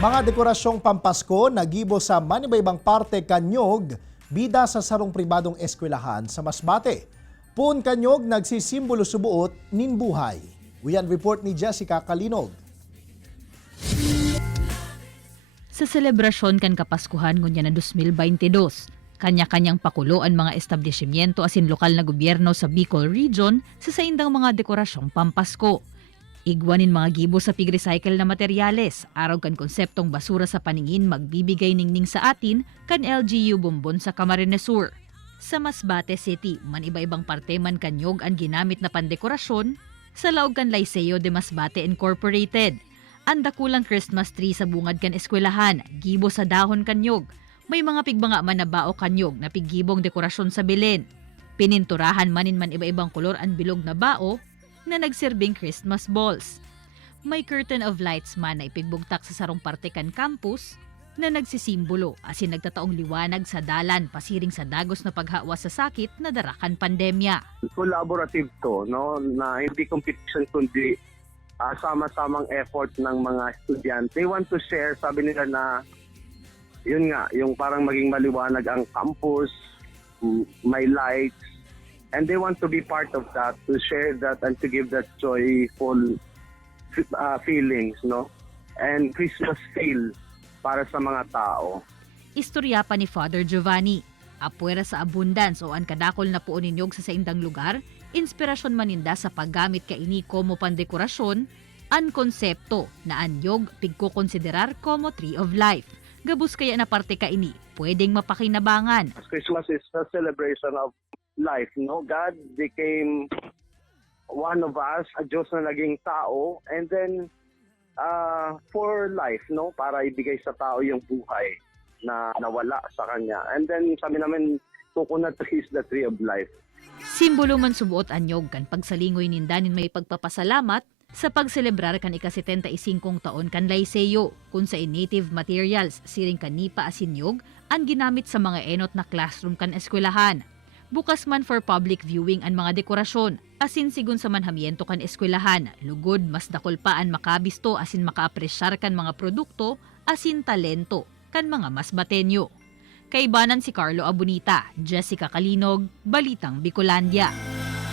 Mga dekorasyong pampasko nagibo sa manibaybang parte kanyog, bida sa sarong pribadong eskwelahan sa Masbate. Puon kanyog nagsisimbolo subuot nin buhay. Uyan report ni Jessica Kalinog. Sa selebrasyon kan Kapaskuhan ngunya na 2022, kanya-kanyang pakulo ang mga establishmento asin lokal na gobyerno sa Bicol Region sa saindang mga dekorasyong pampasko. Igwanin mga gibo sa pig-recycle na materyales, araw kan konseptong basura sa paningin magbibigay ningning sa atin kan LGU Bumbon sa Camarines Sur. Sa Masbate City, man iba-ibang parte man kanyog ang ginamit na pandekorasyon sa laog kan Liceo de Masbate Incorporated. Ang dakulang Christmas tree sa bungad kan eskwelahan, gibo sa dahon kanyog. May mga pigbanga man na bao kanyog na piggibong dekorasyon sa bilin. Pininturahan manin man iba-ibang kolor ang bilog na bao na nagsirbing Christmas balls. May curtain of lights man na ipigbugtak sa sarong parte kan campus na nagsisimbolo asin nagtataong liwanag sa dalan pasiring sa dagos na paghawa sa sakit na darakan pandemya. Collaborative to, no, na hindi competition kundi sama-samang effort ng mga estudyante. They want to share, sabi nila na yun nga, yung parang maging maliwanag ang campus, may lights, and they want to be part of that, to share that and to give that joyful feelings, no? And Christmas feel para sa mga tao. Istorya pa ni Father Giovanni, apwera sa abundance o ang kadakol na puon ninyog sa saindang lugar, inspirasyon maninda sa paggamit kaini como pandekorasyon, ang konsepto na anyog pigko-konsiderar como tree of life. Gabus kaya na parte kaini, pwedeng mapakinabangan. Christmas is a celebration of life, no? God became one of us, a Diyos na naging tao, and then for life, no? Para ibigay sa tao yung buhay na nawala sa kanya. And then sabi namin, coconut tree is the tree of life. Simbolo man subuot anyog kan pagsalingoy nindanin may pagpapasalamat sa pagselebrar kan ika-75 taon kan Liceo kung sa native materials siring kanipa asinyog ang ginamit sa mga enot na classroom kan eskwelahan. Bukas man for public viewing ang mga dekorasyon asin sigun sa manhamiento kan eskwelahan, lugod mas dakol pa ang makabisto asin makaapresyar kan mga produkto asin talento kan mga Masbateño. Kaibanan si Carlo Abunita, Jessica Kalinog, Balitang Bicolandia.